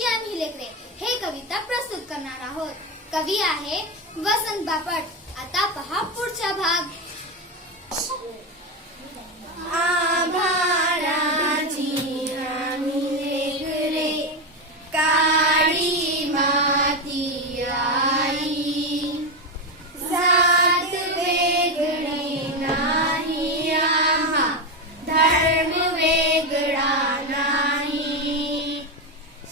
आभाळाची आम्ही लेकरे हे कविता प्रस्तुत करणार आहोत. कवी आहे वसंत बापट. आता पहा पुढचा भाग. आभाळाची आम्ही लेकरे काळी माती आई, जात वेगळी नाही आम्हा, धर्म वेगळा नाही.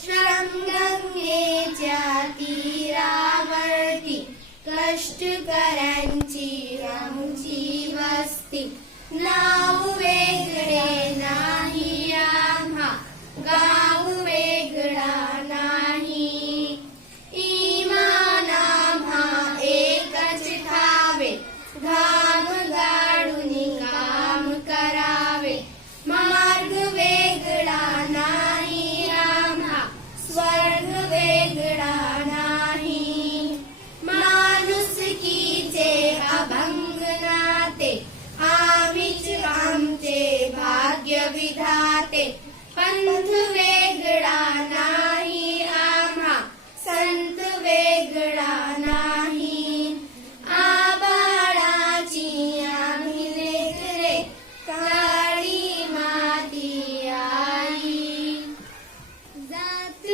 श्रमगंगेच्या तीरावरती कष्टकऱ्यांची आमची वस्ती. नाव वेगळे नाही आम्हा, गाव वेगळा नाही. इमान आम्हा एकच ठावे, घाम गाडून काम करावे. मार्ग वेगळा नाही आम्हा, स्वर्ग वेगळा नाही. माणुसकीचे अभंग नाते आम्हीच आमचे भाग्य विधाते. पंथ वेगळा नाही आम्हा, संत वेगळा नाही. आभाळाची आम्ही लेकरे काळी माती आई, जात.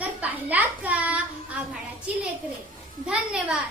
तर पाहिलात का आभाळाची लेकरे. धन्यवाद.